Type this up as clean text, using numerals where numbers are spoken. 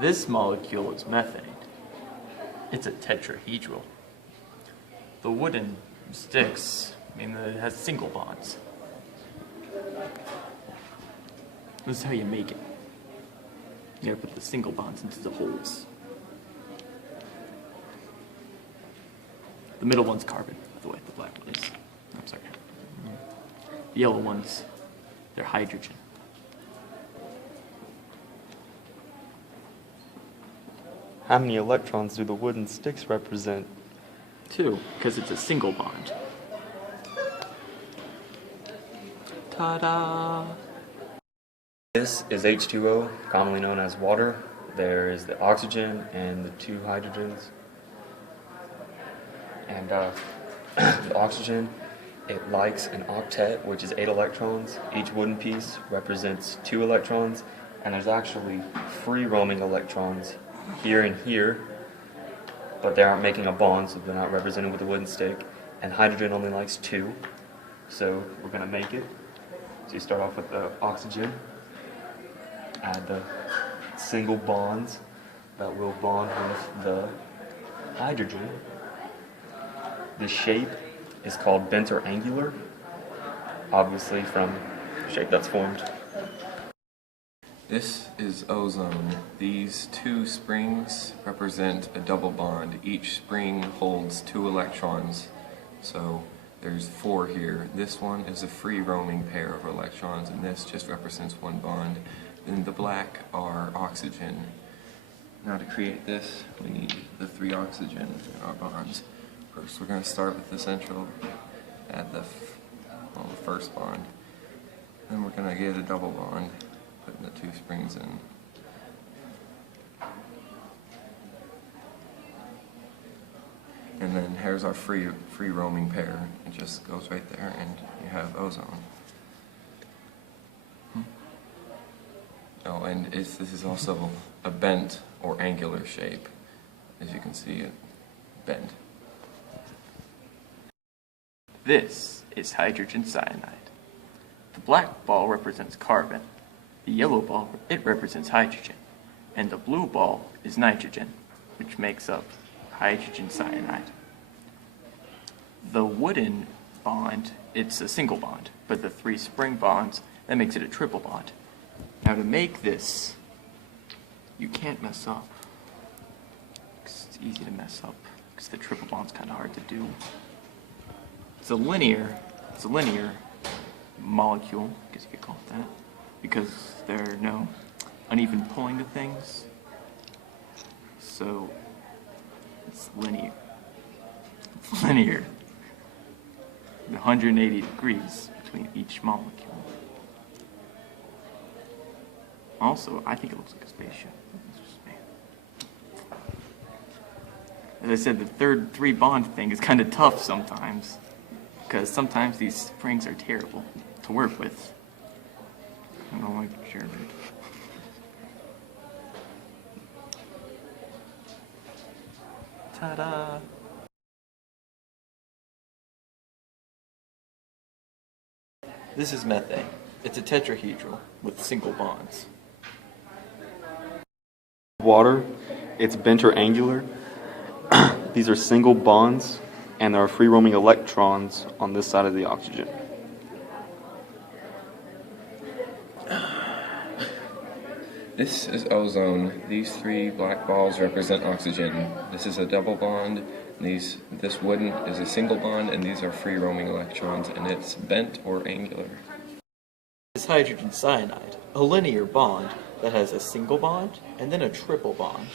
This molecule is methane. It's a tetrahedral. The wooden sticks, it has single bonds. This is how you make it. You gotta put the single bonds into the holes. The middle one's carbon, by the way, the black one is. I'm sorry. The yellow ones, they're hydrogen. How many electrons do the wooden sticks represent? 2, because it's a single bond. Ta-da! This is H2O, commonly known as water. There is the oxygen and the 2 hydrogens. And the oxygen, it likes an octet, which is 8 electrons. Each wooden piece represents 2 electrons, and there's actually free-roaming electrons here and here, but they aren't making a bond, so they're not represented with a wooden stick. And hydrogen only likes 2, so we're going to make it. So you start off with the oxygen, add the single bonds that will bond with the hydrogen. The shape is called bent or angular, obviously from the shape that's formed. This is ozone. These 2 springs represent a double bond. Each spring holds 2 electrons, so there's 4 here. This one is a free roaming pair of electrons, and this just represents 1 bond. Then the black are oxygen. Now to create this, we need the 3 oxygen in our bonds. First we're going to start with the central, add the first bond. Then we're going to get a double bond, putting the 2 springs in. And then here's our free roaming pair. It just goes right there and you have ozone. Oh, and this is also a bent or angular shape. As you can see, it bent. This is hydrogen cyanide. The black ball represents carbon. The yellow ball, it represents hydrogen. And the blue ball is nitrogen, which makes up hydrogen cyanide. The wooden bond, it's a single bond, but the 3 spring bonds, that makes it a triple bond. Now to make this, you can't mess up. It's easy to mess up, because the triple bond's kind of hard to do. It's a linear molecule, I guess you could call it that, because there are no uneven pulling of things. So it's linear. It's linear. 180 degrees between each molecule. Also, I think it looks like a spaceship. That's just me. As I said, the third 3 bond thing is kind of tough sometimes, because sometimes these springs are terrible to work with. I don't like to share it. Ta-da! This is methane. It's a tetrahedral with single bonds. Water, it's bent or angular. These are single bonds, and there are free-roaming electrons on this side of the oxygen. This is ozone. These 3 black balls represent oxygen. This is a double bond. This wooden is a single bond, and these are free roaming electrons, and it's bent or angular. This is hydrogen cyanide, a linear bond that has a single bond and then a triple bond.